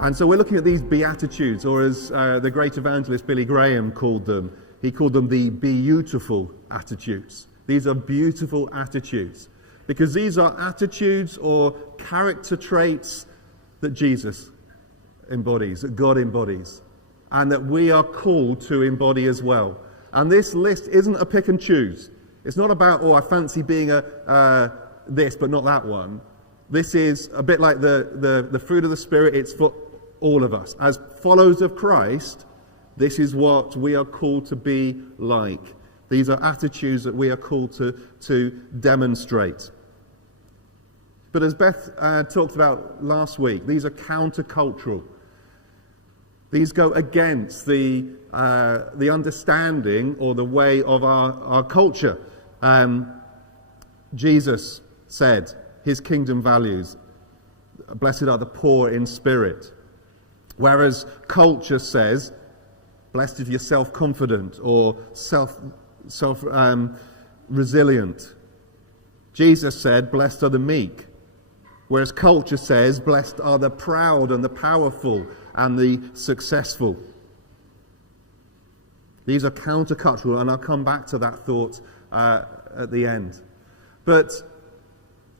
And so we're looking at these beatitudes, or as the great evangelist Billy Graham called them, he called them the beautiful attitudes. These are beautiful attitudes, because these are attitudes or character traits that Jesus embodies, that God embodies, and that we are called to embody as well. And this list isn't a pick and choose. It's not about, I fancy being this, but not that one. This is a bit like the fruit of the Spirit. It's for all of us. As followers of Christ, this is what we are called to be like. These are attitudes that we are called to demonstrate. But as Beth talked about last week, these are countercultural. These go against the understanding or the way of our culture. Jesus said his kingdom values, blessed are the poor in spirit. Whereas culture says, blessed if you're self-confident or resilient. Jesus said, blessed are the meek. Whereas culture says, blessed are the proud and the powerful and the successful. These are countercultural, and I'll come back to that thought at the end. But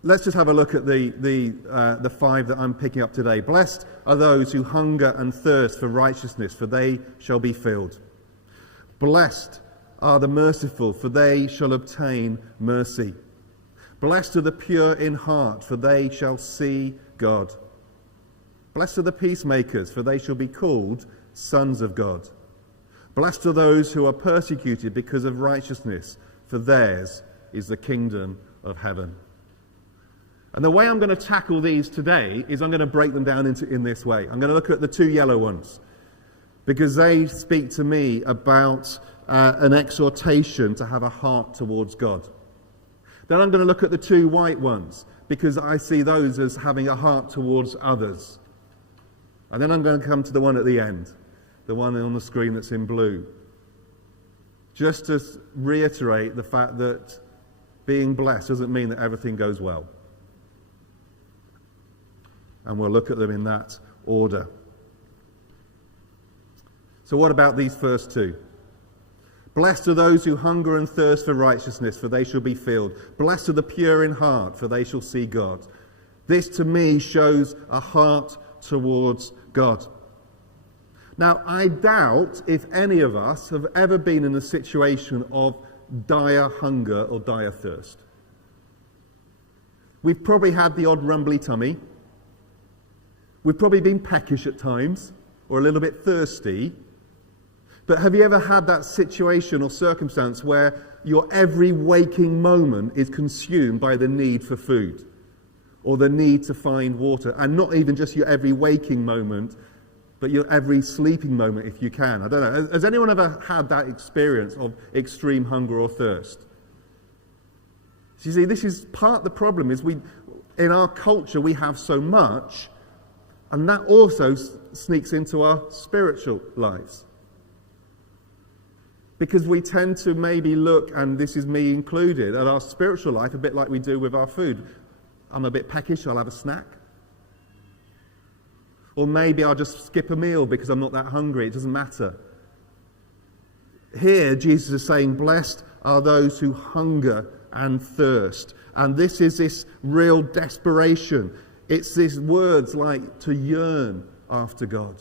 let's just have a look at the five that I'm picking up today. Blessed are those who hunger and thirst for righteousness, for they shall be filled. Blessed are the merciful, for they shall obtain mercy. Blessed are the pure in heart, for they shall see God. Blessed are the peacemakers, for they shall be called sons of God. Blessed are those who are persecuted because of righteousness, for theirs is the kingdom of heaven. And the way I'm going to tackle these today is I'm going to break them down in this way. I'm going to look at the two yellow ones, because they speak to me about an exhortation to have a heart towards God. Then I'm going to look at the two white ones, because I see those as having a heart towards others. And then I'm going to come to the one at the end, the one on the screen that's in blue. Just to reiterate the fact that being blessed doesn't mean that everything goes well. And we'll look at them in that order. So what about these first two? Blessed are those who hunger and thirst for righteousness, for they shall be filled. Blessed are the pure in heart, for they shall see God. This to me shows a heart towards God. Now, I doubt if any of us have ever been in a situation of dire hunger or dire thirst. We've probably had the odd rumbly tummy. We've probably been peckish at times, or a little bit thirsty. But have you ever had that situation or circumstance where your every waking moment is consumed by the need for food, or the need to find water? And not even just your every waking moment, but your every sleeping moment if you can. I don't know. Has anyone ever had that experience of extreme hunger or thirst? You see, this is part of the problem, is in our culture we have so much, and that also sneaks into our spiritual lives. Because we tend to maybe look, and this is me included, at our spiritual life a bit like we do with our food. I'm a bit peckish, I'll have a snack. Or maybe I'll just skip a meal because I'm not that hungry, it doesn't matter. Here, Jesus is saying, blessed are those who hunger and thirst. And this is this real desperation. It's these words like to yearn after God.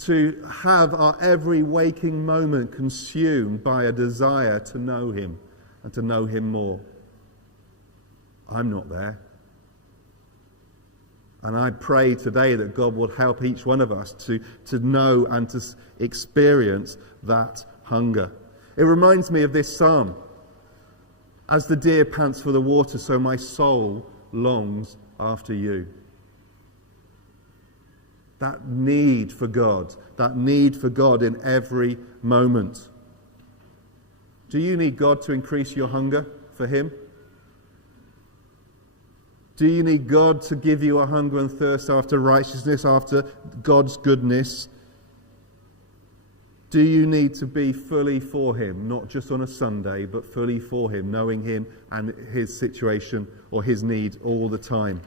To have our every waking moment consumed by a desire to know Him and to know Him more. I'm not there. And I pray today that God will help each one of us to know and to experience that hunger. It reminds me of this psalm. As the deer pants for the water, so my soul longs after you. That need for God in every moment. Do you need God to increase your hunger for Him? Do you need God to give you a hunger and thirst after righteousness, after God's goodness? Do you need to be fully for Him, not just on a Sunday, but fully for Him, knowing Him and His situation or His need all the time?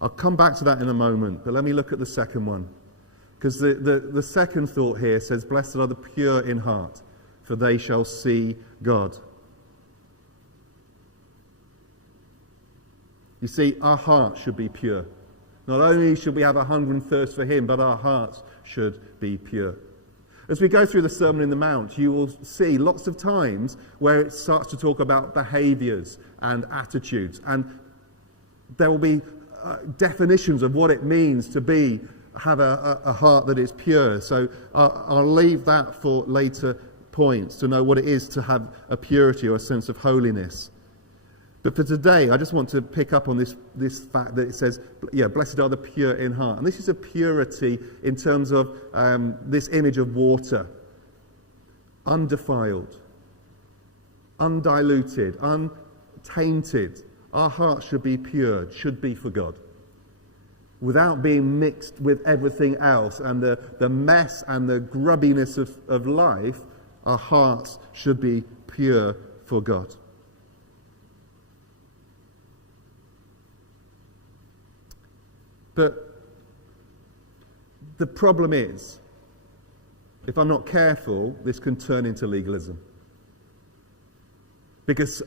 I'll come back to that in a moment, but let me look at the second one. Because the second thought here says, blessed are the pure in heart, for they shall see God. You see, our hearts should be pure. Not only should we have a hunger and thirst for him, but our hearts should be pure. As we go through the Sermon on the Mount, you will see lots of times where it starts to talk about behaviours and attitudes. And there will be definitions of what it means to have a heart that is pure. So I'll leave that for later points to know what it is to have a purity or a sense of holiness. But for today, I just want to pick up on this fact that it says, blessed are the pure in heart. And this is a purity in terms of this image of water. Undefiled, undiluted, untainted. Our hearts should be pure, should be for God. Without being mixed with everything else and the mess and the grubbiness of life, our hearts should be pure for God. But the problem is, if I'm not careful, this can turn into legalism. Because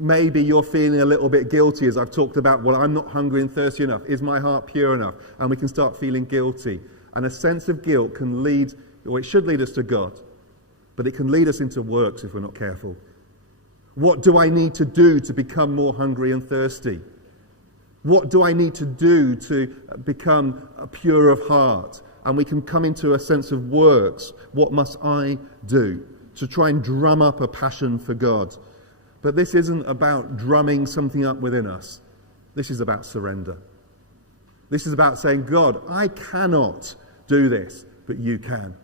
maybe you're feeling a little bit guilty as I've talked about, well, I'm not hungry and thirsty enough. Is my heart pure enough? And we can start feeling guilty. And a sense of guilt can lead, or it should lead us to God, but it can lead us into works if we're not careful. What do I need to do to become more hungry and thirsty? What do I need to do to become pure of heart? And we can come into a sense of works. What must I do to try and drum up a passion for God? But this isn't about drumming something up within us. This is about surrender. This is about saying, God, I cannot do this, but you can.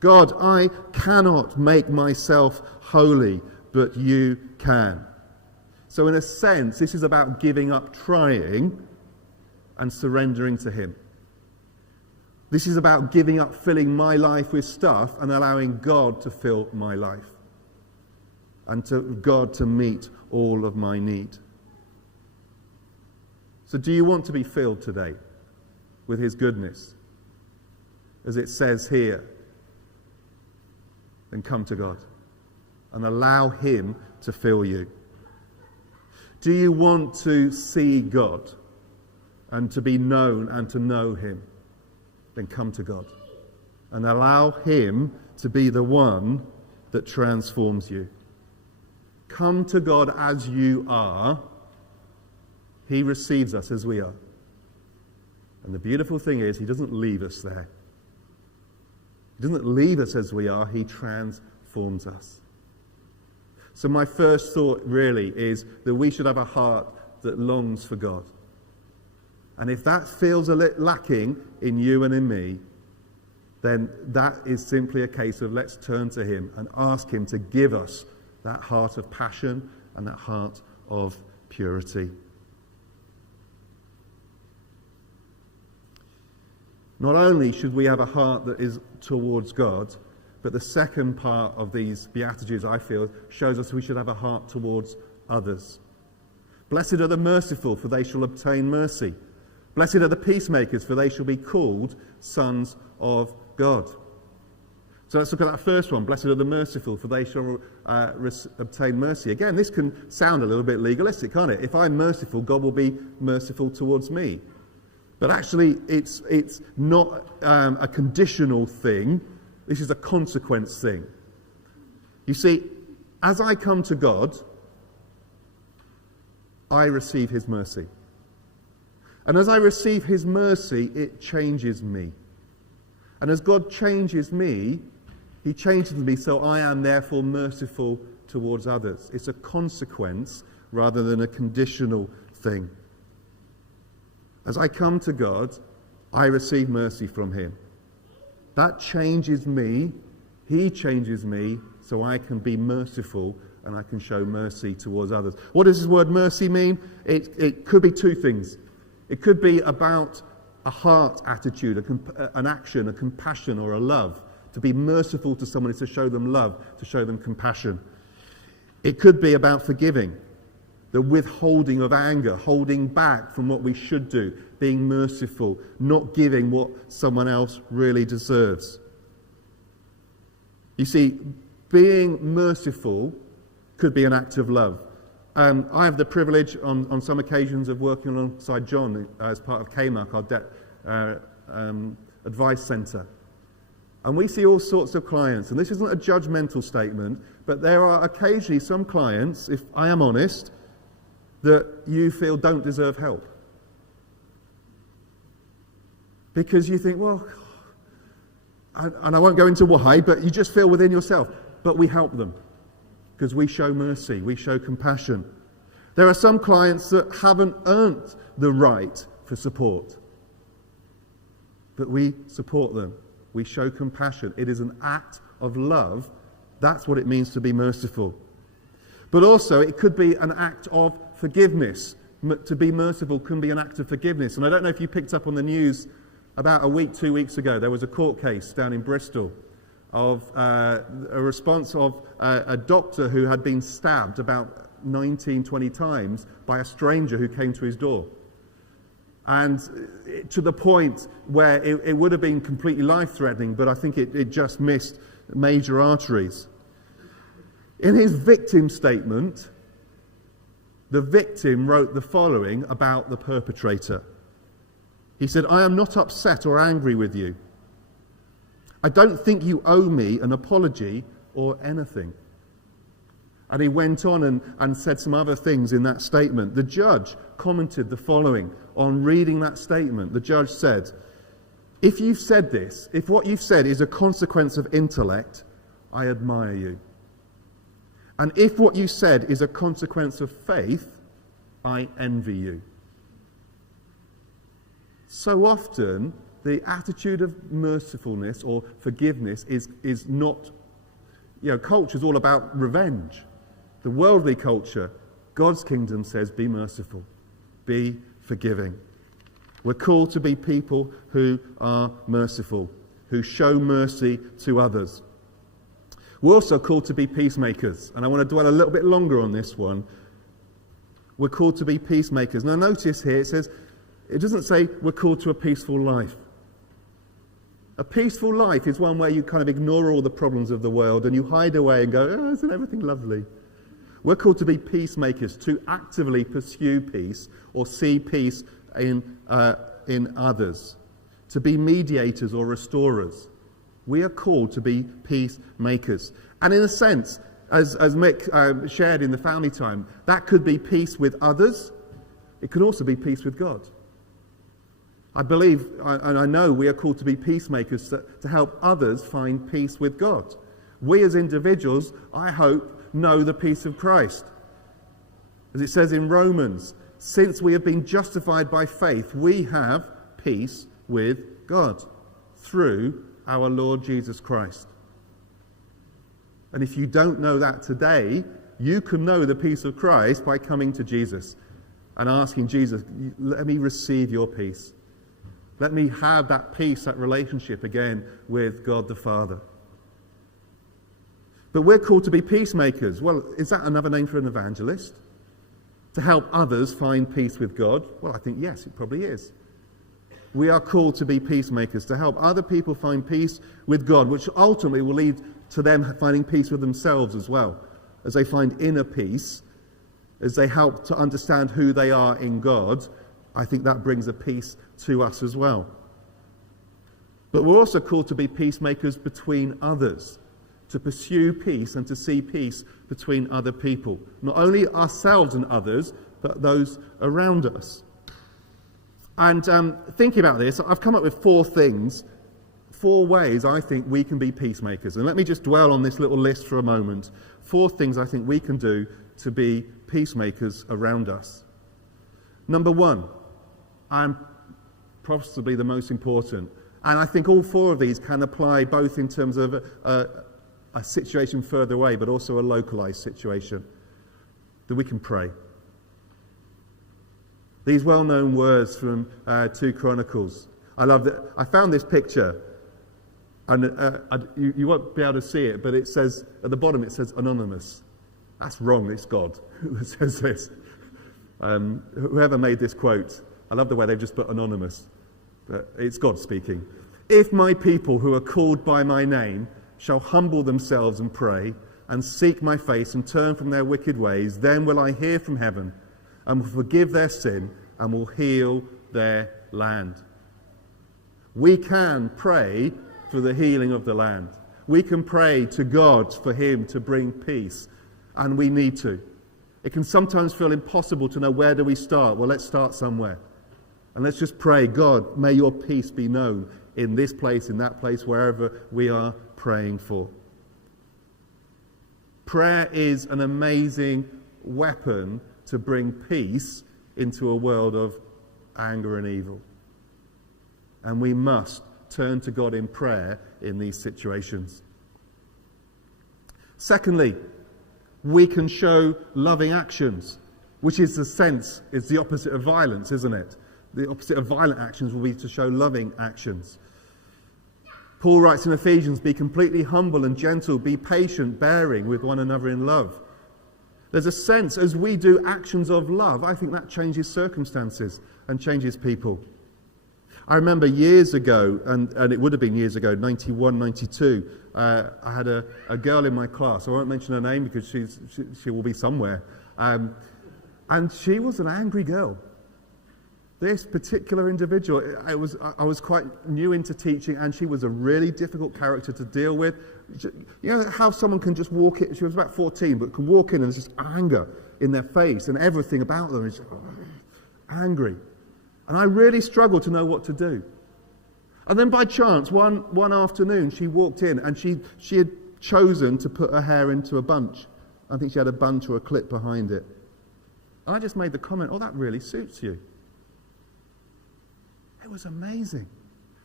God, I cannot make myself holy, but you can. So in a sense, this is about giving up trying and surrendering to him. This is about giving up filling my life with stuff and allowing God to fill my life. And to God to meet all of my need. So do you want to be filled today with his goodness? As it says here, then come to God and allow him to fill you. Do you want to see God and to be known and to know him? Then come to God and allow him to be the one that transforms you. Come to God as you are. He receives us as we are. And the beautiful thing is, he doesn't leave us there. He doesn't leave us as we are. He transforms us. So my first thought really is that we should have a heart that longs for God. And if that feels a little lacking in you and in me, then that is simply a case of let's turn to him and ask him to give us that heart of passion and that heart of purity. Not only should we have a heart that is towards God, but the second part of these Beatitudes, I feel, shows us we should have a heart towards others. Blessed are the merciful, for they shall obtain mercy. Blessed are the peacemakers, for they shall be called sons of God. So let's look at that first one. Blessed are the merciful, for they shall obtain mercy. Again, this can sound a little bit legalistic, can't it? If I'm merciful, God will be merciful towards me. But actually, it's not a conditional thing. This is a consequence thing. You see, as I come to God, I receive his mercy. And as I receive his mercy, it changes me. And as God changes me, he changes me so I am therefore merciful towards others. It's a consequence rather than a conditional thing. As I come to God, I receive mercy from him. That changes me. He changes me so I can be merciful and I can show mercy towards others. What does this word mercy mean? It could be two things. It could be about a heart attitude, an action, a compassion or a love. To be merciful to someone is to show them love, to show them compassion. It could be about forgiving. the withholding of anger, holding back from what we should do, being merciful, not giving what someone else really deserves. You see, being merciful could be an act of love. I have the privilege on some occasions of working alongside John as part of KMAC, our debt advice centre. And we see all sorts of clients, and this isn't a judgmental statement, but there are occasionally some clients, if I am honest, that you feel don't deserve help. Because you think, well, and I won't go into why, but you just feel within yourself, but we help them because we show mercy, we show compassion. There are some clients that haven't earned the right for support, but we support them. We show compassion. It is an act of love. That's what it means to be merciful. But also, it could be an act of forgiveness. To be merciful can be an act of forgiveness. And I don't know if you picked up on the news about a week, 2 weeks ago, there was a court case down in Bristol of a response of a doctor who had been stabbed about 19, 20 times by a stranger who came to his door. And to the point where it would have been completely life-threatening, but I think it just missed major arteries. In his victim statement, the victim wrote the following about the perpetrator. He said, "I am not upset or angry with you. I don't think you owe me an apology or anything." And he went on and said some other things in that statement. The judge commented the following on reading that statement. The judge said, "If you've said this, if what you've said is a consequence of intellect, I admire you. And if what you said is a consequence of faith, I envy you." So often, the attitude of mercifulness or forgiveness is not, culture is all about revenge. The worldly culture, God's kingdom says, be merciful, be forgiving. We're called to be people who are merciful, who show mercy to others. We're also called to be peacemakers, and I want to dwell a little bit longer on this one. We're called to be peacemakers. Now notice here, it doesn't say we're called to a peaceful life. A peaceful life is one where you kind of ignore all the problems of the world and you hide away and go, "Oh, isn't everything lovely?" We're called to be peacemakers, to actively pursue peace or see peace in others, to be mediators or restorers. We are called to be peacemakers. And in a sense, as Mick shared in the family time, that could be peace with others. It could also be peace with God. I believe, and I know we are called to be peacemakers to help others find peace with God. We as individuals, I hope, know the peace of Christ. As it says in Romans, since we have been justified by faith, we have peace with God through our Lord Jesus Christ. And if you don't know that today, you can know the peace of Christ by coming to Jesus and asking Jesus, let me receive your peace. Let me have that peace, that relationship again with God the Father. But we're called to be peacemakers. Well, is that another name for an evangelist? To help others find peace with God? Well, I think yes, it probably is. We are called to be peacemakers, to help other people find peace with God, which ultimately will lead to them finding peace with themselves as well. As they find inner peace, as they help to understand who they are in God, I think that brings a peace to us as well. But we're also called to be peacemakers between others, to pursue peace and to see peace between other people. Not only ourselves and others, but those around us. And thinking about this, I've come up with 4 things, 4 ways I think we can be peacemakers. And let me just dwell on this little list for a moment. 4 things I think we can do to be peacemakers around us. Number 1, and possibly the most important, and I think all 4 of these can apply both in terms of a situation further away, but also a localized situation, that we can pray. These well-known words from 2 Chronicles. I love that. I found this picture, and you won't be able to see it, but it says, at the bottom it says anonymous. That's wrong, it's God that says this. Whoever made this quote, I love the way they've just put anonymous, but it's God speaking. If my people who are called by my name shall humble themselves and pray and seek my face and turn from their wicked ways, then will I hear from heaven and will forgive their sin and will heal their land. We can pray for the healing of the land. We can pray to God for him to bring peace, and we need to. It can sometimes feel impossible to know where do we start. Well, let's start somewhere. And let's just pray, God, may your peace be known in this place, in that place, wherever we are praying for. Prayer is an amazing weapon to bring peace into a world of anger and evil. And we must turn to God in prayer in these situations. Secondly, we can show loving actions, which is the opposite of violence, isn't it? The opposite of violent actions will be to show loving actions. Paul writes in Ephesians, be completely humble and gentle, be patient, bearing with one another in love. There's a sense, as we do actions of love, I think that changes circumstances and changes people. I remember years ago, and it would have been years ago, 91, 92, I had a girl in my class. I won't mention her name because she will be somewhere. And she was an angry girl. This particular individual, I was quite new into teaching, and she was a really difficult character to deal with. You know how someone can just walk in, she was about 14, but can walk in and there's just anger in their face and everything about them is angry. And I really struggled to know what to do. And then by chance, one afternoon, she walked in and she had chosen to put her hair into a bunch. I think she had a bunch or a clip behind it. And I just made the comment, oh, that really suits you. It was amazing.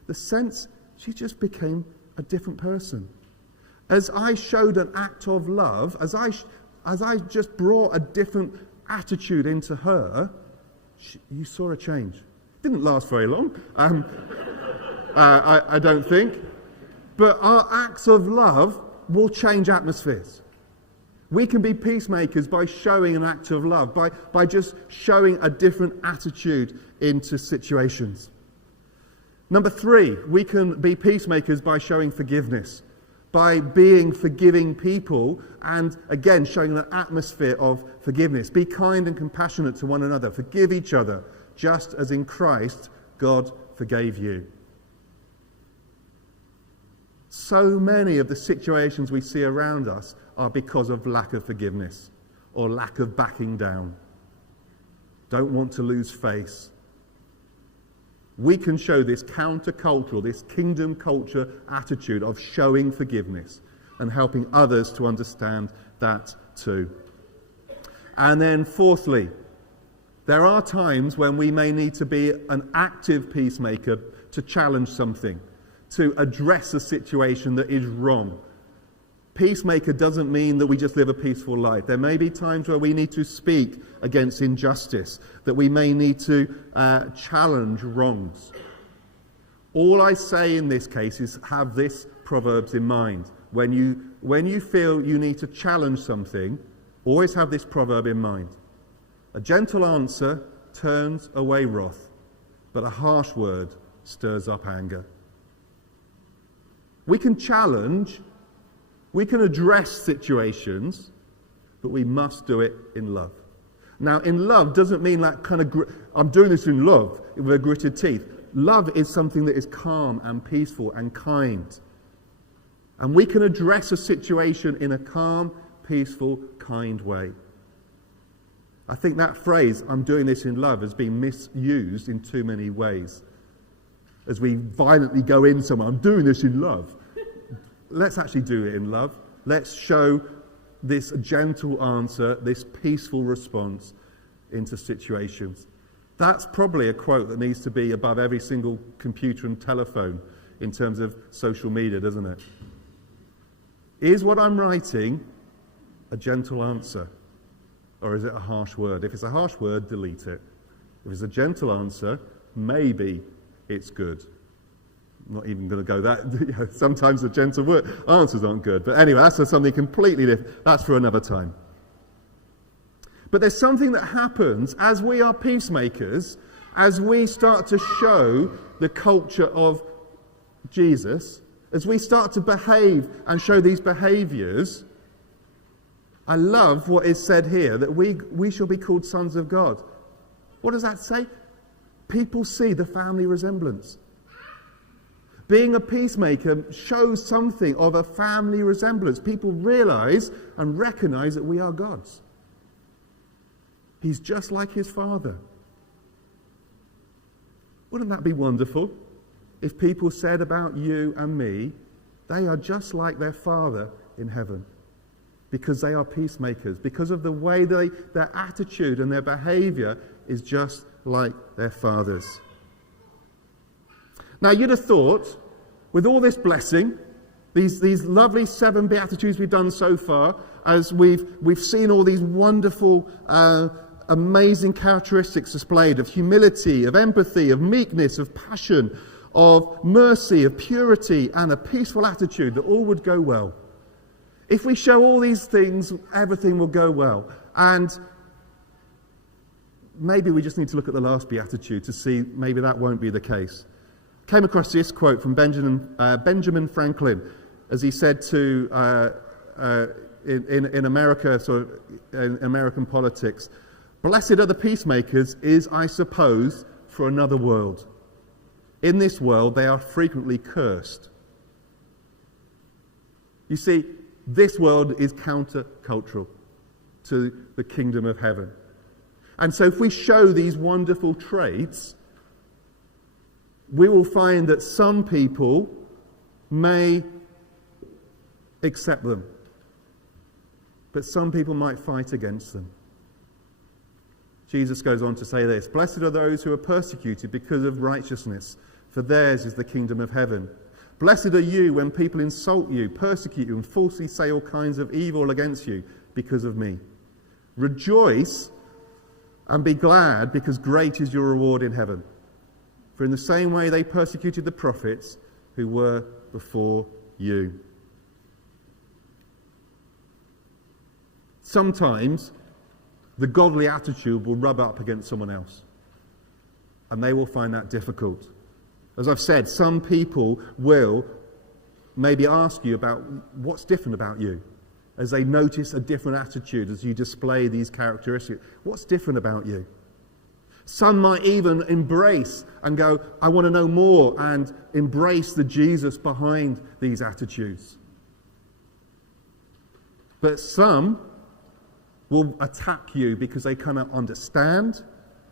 The sense, she just became a different person. As I showed an act of love, as I just brought a different attitude into her, you saw a change. It didn't last very long, I don't think. But our acts of love will change atmospheres. We can be peacemakers by showing an act of love, by just showing a different attitude into situations. Number 3, we can be peacemakers by showing forgiveness, by being forgiving people and, again, showing an atmosphere of forgiveness. Be kind and compassionate to one another. Forgive each other, just as in Christ God forgave you. So many of the situations we see around us are because of lack of forgiveness or lack of backing down. Don't want to lose face. We can show this countercultural, this kingdom culture attitude of showing forgiveness and helping others to understand that too. And then fourthly, there are times when we may need to be an active peacemaker to challenge something, to address a situation that is wrong. Peacemaker doesn't mean that we just live a peaceful life. There may be times where we need to speak against injustice, that we may need to challenge wrongs. All I say in this case is have this Proverbs in mind. When you feel you need to challenge something, always have this proverb in mind. A gentle answer turns away wrath, but a harsh word stirs up anger. We can challenge, we can address situations, but we must do it in love. Now, in love doesn't mean that kind of, I'm doing this in love with gritted teeth. Love is something that is calm and peaceful and kind. And we can address a situation in a calm, peaceful, kind way. I think that phrase, I'm doing this in love, has been misused in too many ways. As we violently go in somewhere, I'm doing this in love. Let's actually do it in love. Let's show this gentle answer, this peaceful response into situations. That's probably a quote that needs to be above every single computer and telephone in terms of social media, doesn't it? Is what I'm writing a gentle answer? Or is it a harsh word? If it's a harsh word, delete it. If it's a gentle answer, maybe it's good. I'm not even going to go that. Sometimes the gentle word answers aren't good. But anyway, that's something completely different. That's for another time. But there's something that happens as we are peacemakers, as we start to show the culture of Jesus, as we start to behave and show these behaviours. I love what is said here, that we shall be called sons of God. What does that say? People see the family resemblance. Being a peacemaker shows something of a family resemblance. People realise and recognise that we are God's. He's just like his Father. Wouldn't that be wonderful? If people said about you and me, they are just like their Father in heaven. Because they are peacemakers. Because of the way their attitude and their behaviour is just like their Father's. Now you'd have thought, with all this blessing, these lovely 7 beatitudes we've done so far, as we've seen all these wonderful amazing characteristics displayed of humility, of empathy, of meekness, of passion, of mercy, of purity, and a peaceful attitude, that all would go well. If we show all these things, everything will go well. And maybe we just need to look at the last beatitude to see maybe that won't be the case. Came across this quote from Benjamin Franklin, as he said to in America, sort of in American politics, "Blessed are the peacemakers is, I suppose, for another world. In this world they are frequently cursed." You see, this world is counter-cultural to the kingdom of heaven. And so if we show these wonderful traits, we will find that some people may accept them, but some people might fight against them. Jesus goes on to say this, "Blessed are those who are persecuted because of righteousness, for theirs is the kingdom of heaven. Blessed are you when people insult you, persecute you, and falsely say all kinds of evil against you because of me. Rejoice and be glad, because great is your reward in heaven. For in the same way they persecuted the prophets who were before you." Sometimes the godly attitude will rub up against someone else, and they will find that difficult. As I've said, some people will maybe ask you about what's different about you, as they notice a different attitude as you display these characteristics. What's different about you? Some might even embrace and go, "I want to know more," and embrace the Jesus behind these attitudes. But some will attack you because they cannot understand,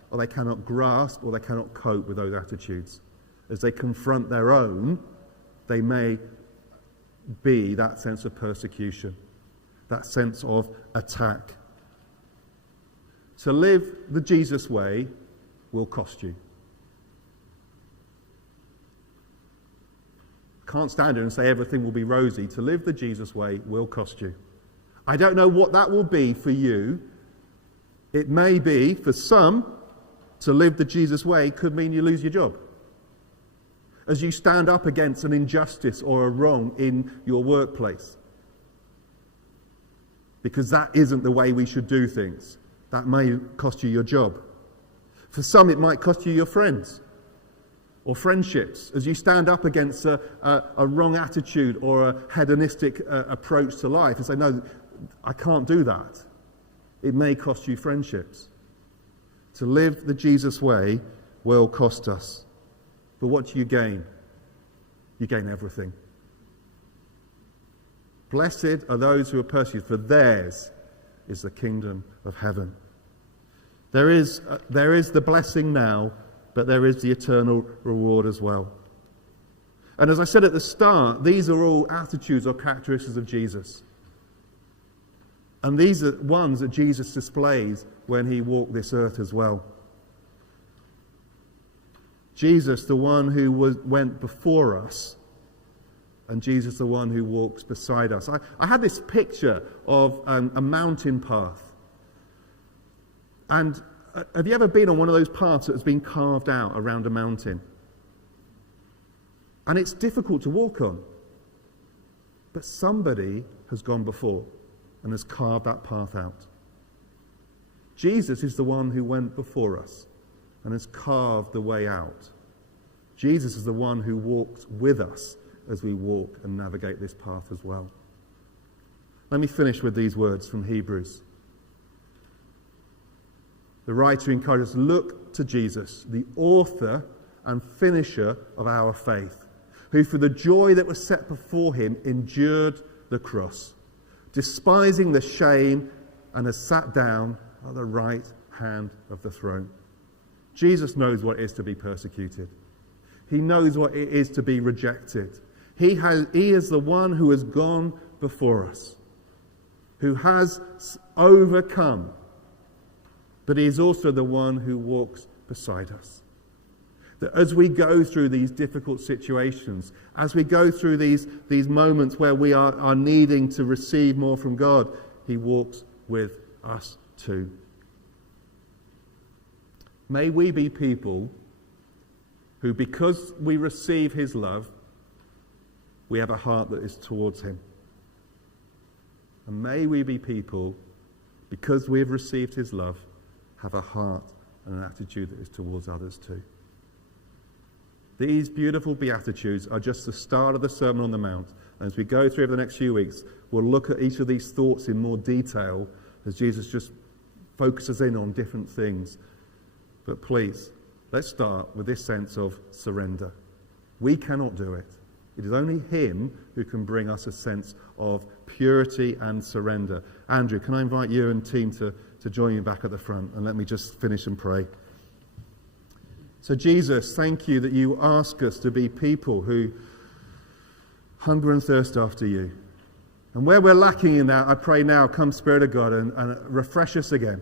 or they cannot grasp, or they cannot cope with those attitudes. As they confront their own, they may be that sense of persecution, that sense of attack. To live the Jesus way will cost you. Can't stand here and say everything will be rosy. To live the Jesus way will cost you. I don't know what that will be for you. It may be, for some, to live the Jesus way could mean you lose your job. As you stand up against an injustice or a wrong in your workplace. Because that isn't the way we should do things. That may cost you your job. For some, it might cost you your friends or friendships. As you stand up against a wrong attitude or a hedonistic approach to life and say, "No, I can't do that." It may cost you friendships. To live the Jesus way will cost us. But what do you gain? You gain everything. Blessed are those who are persecuted, for theirs is the kingdom of heaven. There is the blessing now, but there is the eternal reward as well. And as I said at the start, these are all attitudes or characteristics of Jesus. And these are ones that Jesus displays when he walked this earth as well. Jesus, the one who went before us, and Jesus, the one who walks beside us. I had this picture of a mountain path. And have you ever been on one of those paths that has been carved out around a mountain? And it's difficult to walk on. But somebody has gone before and has carved that path out. Jesus is the one who went before us and has carved the way out. Jesus is the one who walks with us as we walk and navigate this path as well. Let me finish with these words from Hebrews. The writer encourages us, look to Jesus, the author and finisher of our faith, who for the joy that was set before him endured the cross, despising the shame, and has sat down at the right hand of the throne. Jesus knows what it is to be persecuted. He knows what it is to be rejected. He is the one who has gone before us, who has overcome, but he is also the one who walks beside us. That as we go through these difficult situations, as we go through these moments where we are needing to receive more from God, he walks with us too. May we be people who, because we receive his love, we have a heart that is towards him. And may we be people, because we have received his love, have a heart and an attitude that is towards others too. These beautiful beatitudes are just the start of the Sermon on the Mount. And as we go through over the next few weeks, we'll look at each of these thoughts in more detail as Jesus just focuses in on different things. But please, let's start with this sense of surrender. We cannot do it. It is only him who can bring us a sense of purity and surrender. Andrew, can I invite you and team to join me back at the front? And let me just finish and pray. So Jesus, thank you that you ask us to be people who hunger and thirst after you. And where we're lacking in that, I pray now, come Spirit of God and refresh us again.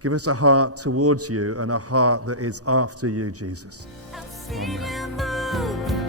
Give us a heart towards you and a heart that is after you, Jesus. Amen.